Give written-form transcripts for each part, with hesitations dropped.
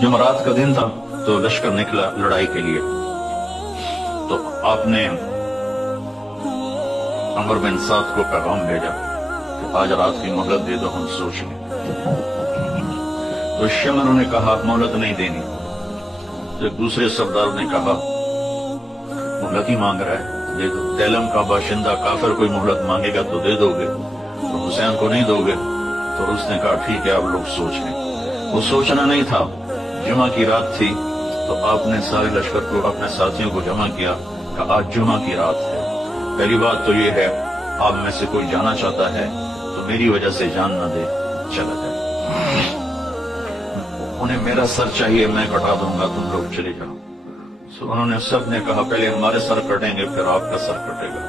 जमरात का दिन था तो लश्कर निकला लड़ाई के लिए। तो आपने अमर बिन साद को पैगाम भेजा कि आज रात की मोहलत दे दो, हम सोच लें। तो शमर ने कहा मोहलत नहीं देनी। तो दूसरे सरदार ने कहा मोहलत ही मांग रहा है, दे दो। दैलम का बाशिंदा काफिर कोई मोहलत मांगेगा तो दे दोगे, तो हुसैन को नहीं दोगे? तो उसने कहा ठीक है, आप लोग सोच लें। वो सोचना नहीं था, जुमा की रात थी। तो आपने सारे लश्कर को, अपने साथियों को जमा किया कि आज जुमा की रात है। पहली बात तो ये है, आप में से कोई जाना चाहता है तो मेरी वजह से जान न दे, चला जाए। उन्हें मेरा सर चाहिए, मैं कटा दूंगा, तुम लोग चले जाओ। तो उन्होंने सब ने कहा पहले हमारे सर कटेंगे फिर आपका सर कटेगा।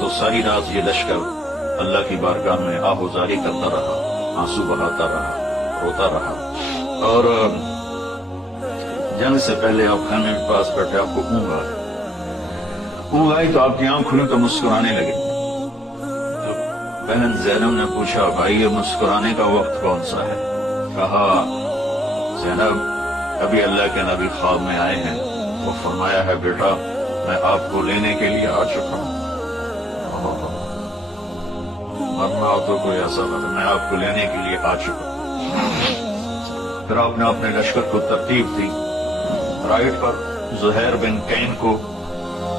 तो सारी रात ये लश्कर अल्लाह की बारगाह में आहुजारी करता रहा, आंसू बहाता रहा, रोता रहा। और जंग से पहले आप खाने के पास बैठे, आपको ऊँग आई तो आपकी आंख खुली तो मुस्कुराने लगे। तो बहन ज़ैनब ने पूछा भाई ये मुस्कुराने का वक्त कौन सा है? कहा ज़ैनब अभी अल्लाह के नबी ख्वाब में आए हैं, वो फरमाया है बेटा मैं आपको लेने के लिए आ चुका हूँ। मरना हो तो कोई ऐसा लगे, मैं आपको लेने के लिए आ चुका हूँ। फिर आपने अपने लश्कर को तरतीब दी। राइट पर ज़ुहैर बिन कैन को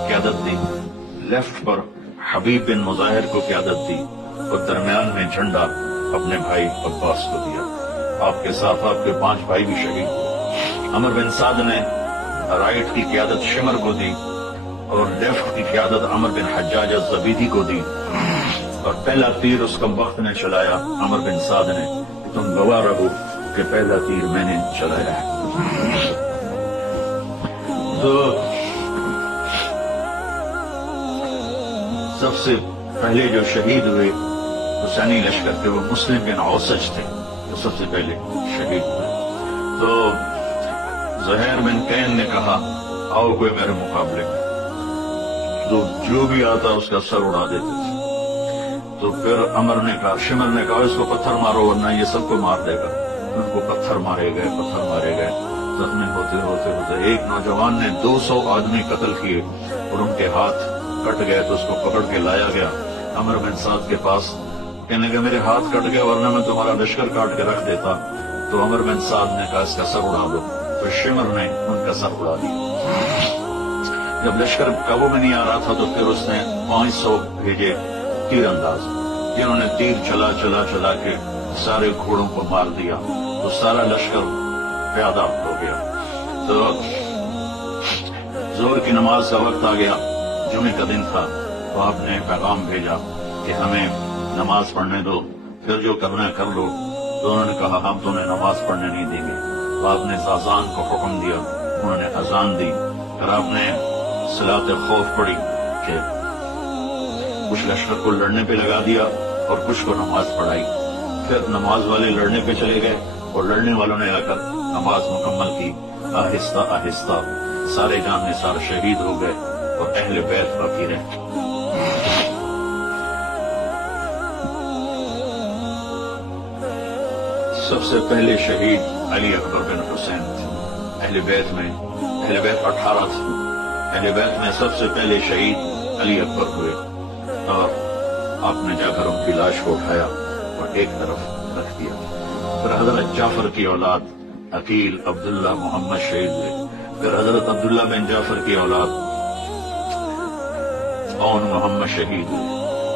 क़यादत दी, लेफ्ट पर हबीब बिन मुज़ाहिर को क़यादत दी और दरमियान में झंडा अपने भाई अब्बास को दिया। आपके साथ आपके 5 भाई भी शहीद हुए। अमर बिन साद ने राइट की क़यादत शिमर को दी और लेफ्ट की क़यादत अमर बिन हज्जाज ज़बीदी को दी। और पहला तीर उस कमबख्त ने चलाया, अमर बिन साद ने, कि तुम गवाह रहो कि पहला तीर मैंने चलाया है। तो सबसे पहले जो शहीद हुए हुसैनी लश्कर के, वो मुस्लिम बिन औसज थे जो सबसे पहले शहीद हुए। तो ज़ुहैर बिन कैन ने कहा आओ कोई मेरे मुकाबले में। तो जो भी आता उसका सर उड़ा देते थे। तो फिर अमर ने कहा, शिमर ने कहा इसको पत्थर मारो वरना ये सबको मार देगा। उनको पत्थर मारे गए, पत्थर मारे गए। जख्मी होते होते होते एक नौजवान ने 200 आदमी कत्ल किए और उनके हाथ कट गए। तो उसको पकड़ के लाया गया अमर बिन साद के पास। कहने लगे मेरे हाथ कट गए वरना मैं तुम्हारा लश्कर काट के रख देता। तो अमर बिन साद ने कहा इसका सर उड़ा दो। तो शिमर ने उनका सर उड़ा दिया। जब लश्कर काबू में नहीं आ रहा था तो फिर उसने 500 भेजे तीरंदाज, जिन्होंने तीर चला चला चला के सारे घोड़ों को मार दिया। तो सारा लश्कर प्यादा हो गया। तो जोर की नमाज का वक्त आ गया, जुमे का दिन था। तो आपने पैगाम भेजा कि हमें नमाज पढ़ने दो, फिर जो करना है कर लो। तो उन्होंने कहा हम तुम्हें नमाज पढ़ने नहीं देंगे। तो आपने अजान को हुक्म दिया, उन्होंने अजान दी। फिर आपने सलात खौफ पढ़ी कि कुछ लश्कर को लड़ने पे लगा दिया और कुछ को नमाज पढ़ाई। फिर नमाज वाले लड़ने पे चले गए और लड़ने वालों ने आकर नमाज मुकम्मल की। आहिस्ता आहिस्ता सारे जान निसार शहीद हो गए और अहले बैत बाकी रहे। सबसे पहले शहीद अली अकबर बिन हुसैन थे। अहले बैत 18 थे। अहले बैत में सबसे पहले शहीद अली अकबर हुए और आपने जाकर उनकी लाश को उठाया और एक तरफ रख दिया। फिर हजरत जाफर की औलाद अकील अब्दुल्ला मोहम्मद शहीद हुए। फिर हजरत अब्दुल्ला बिन जाफर की औलाद औन मोहम्मद शहीद हुए।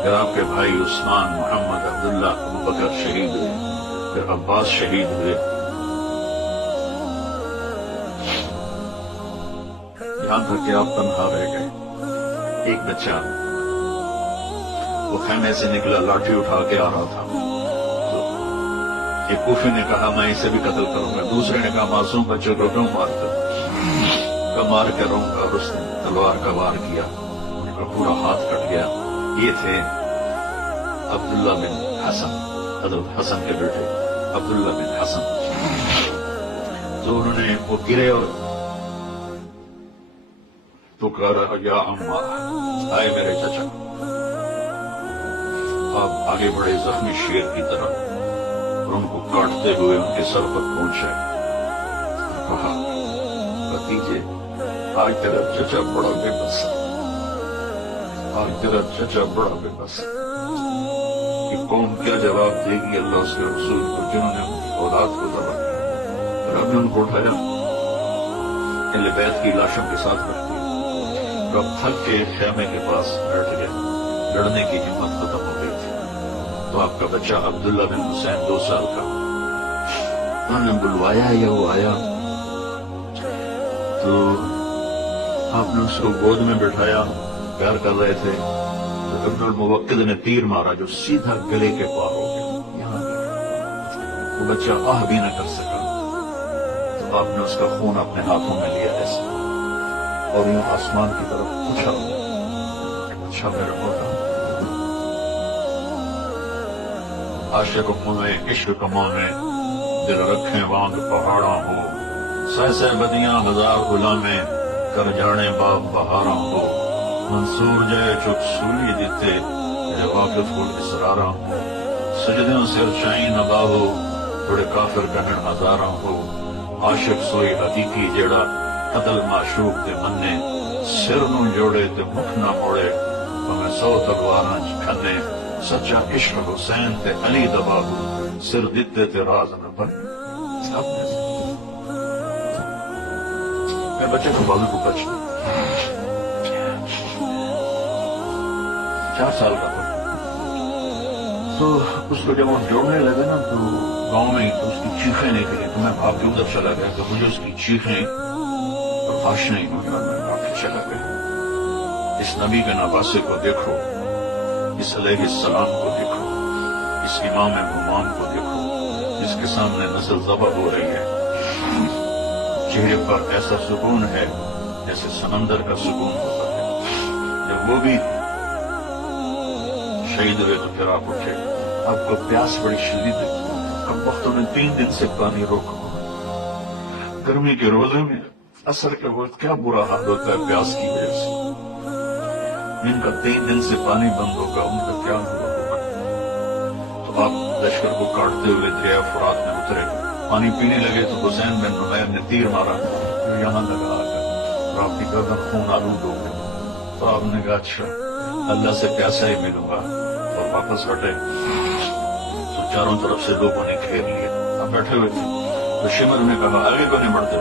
फिर आपके भाई उस्मान मोहम्मद अब्दुल्ला अबू बकर शहीद हुए। फिर अब्बास शहीद हुए। यहां तक कि आप तन्हा रह गए। एक बच्चा वो खेमे से निकला, लाठी उठा के आ रहा था। तो एक कूफी ने कहा मैं इसे भी कत्ल करूंगा। दूसरे ने कहा मासूम बच्चों को क्यों मारते? मार के रहूंगा। और उसने तलवार का वार किया, उनका पूरा हाथ कट गया। ये थे अब्दुल्ला बिन हसन, हजरत हसन के बेटे अब्दुल्ला बिन हसन। तो उन्होंने वो गिरे और पुकारा या अम्मा, आए मेरे चचा। आप आगे बढ़े जख्मी शेर की तरह और उनको काटते हुए उनके सर पर पहुंचे। کہا بھتیجے آج تیرا چچا بڑا بے بس ہے، آج تیرا چچا بڑا بے بس ہے کہ قوم کیا جواب دے گی اللہ اس کے رسول کو جنہوں نے ان کی اولاد کو ذبح کیا۔ پھر اب نے ان کو اٹھایا، اہل بیت کی لاشوں کے ساتھ رکھ دیا، رب تھک کے خیمے کے پاس بیٹھ گئے، لڑنے کی ہمت ختم ہو گئی تھی۔ تو آپ کا بچہ عبداللہ بن حسین 2 سال کا، انہوں نے بلوایا یا وہ آیا تو آپ نے اس کو گود میں بٹھایا، پیار کر رہے تھے، تو ابن الموقد نے تیر مارا جو سیدھا گلے کے پار ہو گیا، یہاں گیا۔ وہ بچہ آہ بھی نہ کر سکا، تو آپ نے اس کا خون اپنے ہاتھوں میں لیا ایسا اور یوں آسمان کی طرف پوچھا، اچھا میرا ہوتا عاشق منوے عشق کمانے، دل رکھیں وانگ پہاڑاں ہو، سہ بدیاں ہزار غلامیں کر جانے باب بہاراں ہو، منصور جائے چک سولی دیتے میرے واقف کو اسراراں ہو، سجدوں سر چائیں نبا ہو بڑے کافر گنن ہزاراں ہو، عاشق سوئی حقیقی جیڑا قتل معشوق دے مننے، سر نو جوڑے تے مکھ نہ موڑے میں 100 تلواراں کھنے، سچا عشق حسین تے علی دبا ہو، سر دیتے تے راز نہ بن۔ میں بچے کو بازو کو بچ 4 سال کا تھا، تو اس کو جب ہم جوڑنے لگے نا تو گاؤں میں تو اس کی چیخیں نکلی، تو میں بھاگ کے ادھر چلا گیا، تو مجھے اس کی چیخیں برداشت نہیں ہوئی، میں بھاگ کے چلا گیا۔ اس نبی کے نواسے کو دیکھو، اس علیہ السلام کو دیکھو، اس امام غمام کو دیکھو، جس کے سامنے نسل ذبح ہو رہی ہے، چہرے پر ایسا سکون ہے جیسے سمندر کا سکون ہوتا ہے۔ جب وہ بھی شہید ہوئے تو پھر آپ اٹھے، آپ کو پیاس بڑی شدید ہے، اب وقتوں میں 3 دن سے پانی روکا، گرمی کے روزے میں عصر کے وقت کیا برا حال ہوتا ہے پیاس کی وجہ سے، جن کا 3 دن سے پانی بند ہوگا ان کا کیا ہوا ہوگا۔ تو آپ لشکر کو کاٹتے ہوئے دریا فرات میں اترے، پانی پینے لگے تو حسین بن نمیر نے تیر مارا جو یہاں لگا آ کر، اور آپ کی گردن خون آلود ہو گئی۔ تو آپ نے کہا اچھا اللہ سے پیاسا ہی ملوں گا، اور واپس ہٹے تو چاروں طرف سے لوگوں نے گھیر لیے، آپ بیٹھے ہوئے تھے۔ تو شمر نے کہا آگے کیوں نہیں بڑھتے،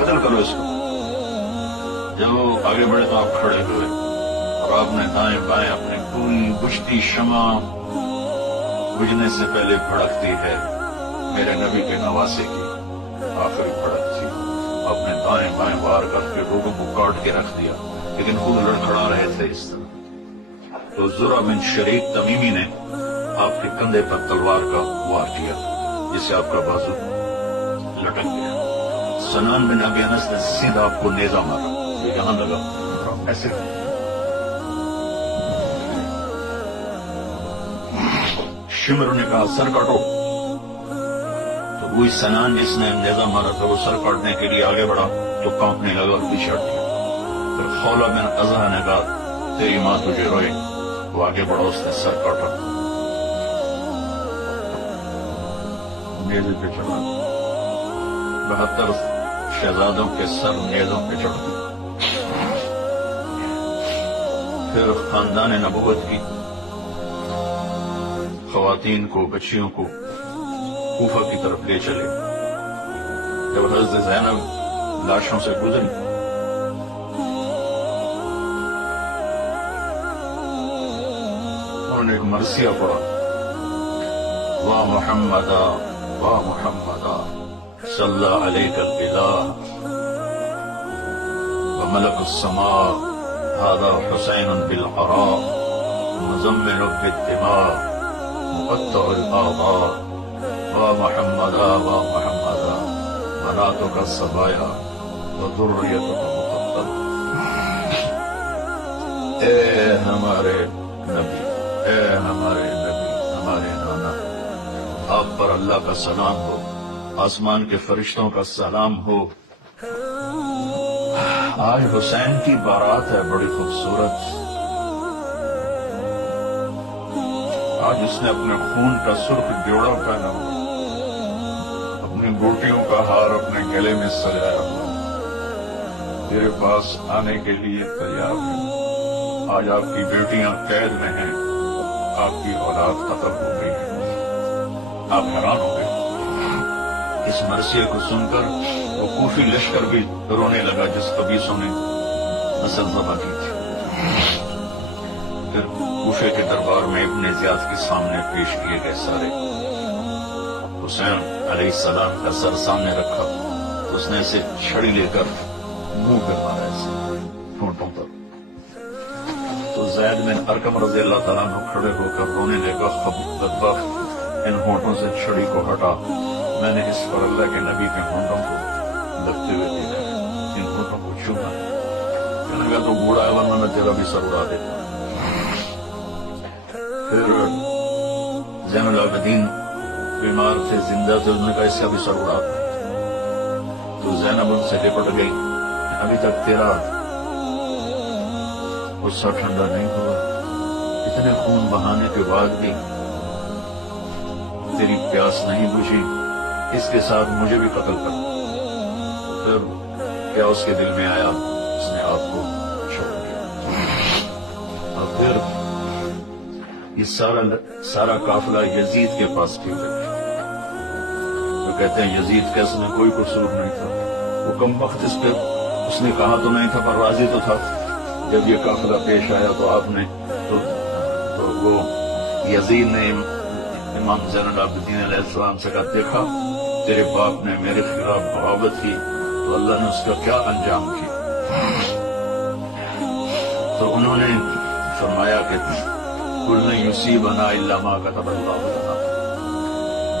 قتل کرو اس کو۔ جب وہ آگے بڑھے تو آپ کھڑے ہوئے اور آپ نے دائیں بائیں اپنی پوری بجھتی شمع، بجھنے سے پہلے بھڑکتی ہے میرے نبی کے نواسے کی آخری بھڑک تھی، آپ نے دائیں بائیں وار کر کے لوگوں کو کاٹ کے رکھ دیا، لیکن خود لڑکھڑا رہے تھے اس طرح۔ تو زرع بن شریک تمیمی نے آپ کے کندھے پر تلوار کا وار کیا، جس سے آپ کا بازو لٹک گیا۔ سنان بن ابی انس نے سیدھا آپ کو نیزہ مارا، جو یہاں لگا، ایسے شمر نے کہا سر کاٹو، تو وہی سنان جس نے نیزہ مارا تھا وہ سر کاٹنے کے لیے آگے بڑھا تو کانپنے لگا اور پیچھے ہٹ گیا۔ پھر خولہ بن ازہ نے کہا تیری ماں تجھے روئے، وہ آگے بڑھا، اس نے سر کاٹا، نیزے پہ چڑھا، 72 شہزادوں کے سر نیزوں پہ چڑھ گئے۔ پھر خاندان نبوت کی خواتین کو، بچیوں کو کوفہ کی طرف لے چلے۔ جب حضرت زینب لاشوں سے گزری انہوں نے ایک مرثیہ پڑھا، وا محمدا وا محمدا صلی علیک الالہ وملک السماء هذا حسین بالعراء مزمل بالدماء مقطع الاعضاء وا محمدا وا محمدا بناتک الصبایا وذریتک مقطع۔ اے ہمارے نبی، اے ہمارے نبی، ہمارے نانا، آپ پر اللہ کا سلام ہو، آسمان کے فرشتوں کا سلام ہو۔ آج حسین کی بارات ہے بڑی خوبصورت، آج اس نے اپنے خون کا سرخ جوڑا پہنا ہوا، اپنی बूटियों का हार अपने गले में सजाया हुआ तेरे पास आने के लिए तैयार है। आज आपकी बेटियां कैद में हैं, आपकी औलाद खत्म हो गई है। आप हैरान हो गए। इस मरसिए को सुनकर वो कूफी लश्कर भी रोने लगा जिस कबीसों ने नस्ल ज़बा की थी। फिर कूफे के दरबार में इब्ने ज़ियाद के सामने पेश किए गए सारे। हुसैन अलैहिस्सलाम का सर सामने रखा तो उसने इसे छड़ी लेकर मुंह पर मारा ऐसे होंठों पर। तो ज़ैद बिन अरकम रज़ी अल्लाह तआला अन्हु खड़े होकर रोने लगा, खब्बत इन होंठों से छड़ी को हटा। मैंने इस पर अल्लाह के नबी के होंठों को लगते हुए देखा, इन होंठों को छूना है। कहने लगा तो बूढ़ा है वरना मैं तेरा भी सर उड़ा देता। फिर ज़ैनुल आबिदीन बीमार थे, जिंदा थे, उन्होंने कहा इसका भी सर उड़ा दो। तो ज़ैनब उनसे लिपट गई, अभी तक तेरा गुस्सा ठंडा नहीं हुआ, इतने खून बहाने के बाद भी तेरी प्यास नहीं बुझी, इसके साथ मुझे भी कत्ल कर। फिर क्या उसके दिल में आया, उसने आपको छोड़ दिया। और फिर ये सारा काफिला यजीद के पास भी गया। तो कहते हैं यजीद का इसमें कोई कसूर नहीं था, वो कम वक्त इस पे उसने कहा तो नहीं था पर राजी तो था। जब ये काफिला पेश आया तो आपने तो वो यजीद ने इमाम ज़ैनुल आबिदीन अलैहिस्सलाम से कहा, देखा तेरे बाप ने मेरे खिलाफ बगावत की तो अल्लाह ने उसका क्या अंजाम किया। तो उन्होंने फरमाया कि कुल युसीबना इल्ला मा कतबल्लाहु लना,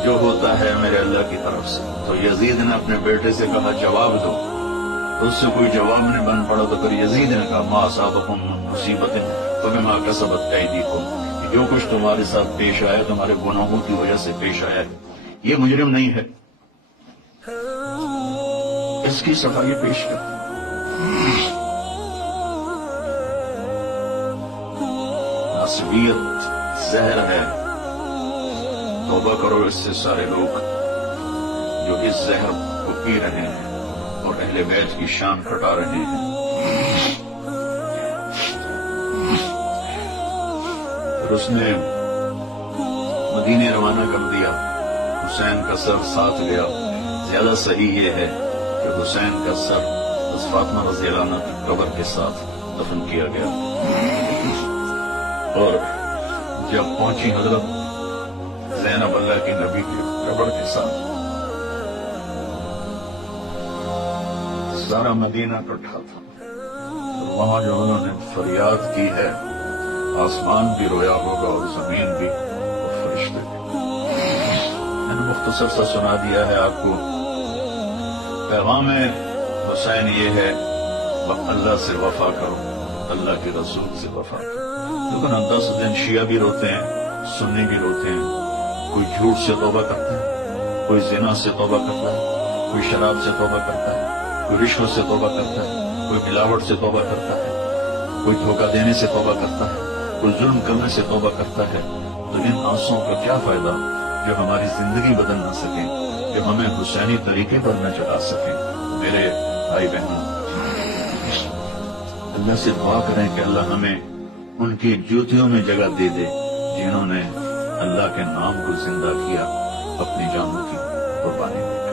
जो होता है मेरे अल्लाह की तरफ से। तो यजीद ने अपने बेटे से कहा जवाब दो, तो उससे कोई जवाब नहीं बन पड़ा। तो फिर यजीद ने कहा मा असाबकुम मिन मुसीबतिन फबिमा कसबत ऐदीकुम, जो कुछ तुम्हारे साथ पेश आया तुम्हारे गुनाहों की वजह से पेश आया है, ये मुजरिम नहीं है, इसकी सफाई पेश कर। असबियत जहर है, तौबा करो इससे सारे लोग जो इस जहर को पी रहे हैं और अहले बैत की शान घटा रहे हैं। फिर उसने मदीने रवाना कर दिया, हुसैन का सर साथ गया। ज्यादा सही ये है कि हुसैन का सर उस फातिमा रज़ी अल्लाह अन्हा की कब्र के साथ दफन किया गया। और जब पहुंची हजरत ज़ैनब अल्लाह की नबी के कब्र के साथ, सारा मदीना इकट्ठा था। तो वहां जो उन्होंने फरियाद की है, आसमान भी रोया होगा और जमीन भी और फरिश्ते भी। मैंने मुख्तसर सा सुना दिया है आपको। पैगाम हुसैन ये है, अल्लाह से वफा करो, अल्लाह के रसूल से वफा करो। लेकिन 10 दिन शिया भी रोते हैं, सुन्नी भी रोते हैं। कोई झूठ से तौबा करता है, कोई जिना से तौबा करता है, कोई शराब से तौबा करता है, कोई रिश्वत से तौबा करता है, कोई मिलावट से तौबा करता है, कोई धोखा देने से तौबा करता है, कोई जुल्म करने से तौबा करता है। तो इन आंसुओं का क्या फायदा जो हमारी जिंदगी बदल न सके, जो हमें हुसैनी तरीके पर न चला सके। मेरे भाई बहनों, अल्लाह से दुआ करें कि अल्लाह हमें उनकी जूतियों में जगह दे दे जिन्होंने अल्लाह के नाम को जिंदा किया अपनी जानों की कुर्बानी देकर।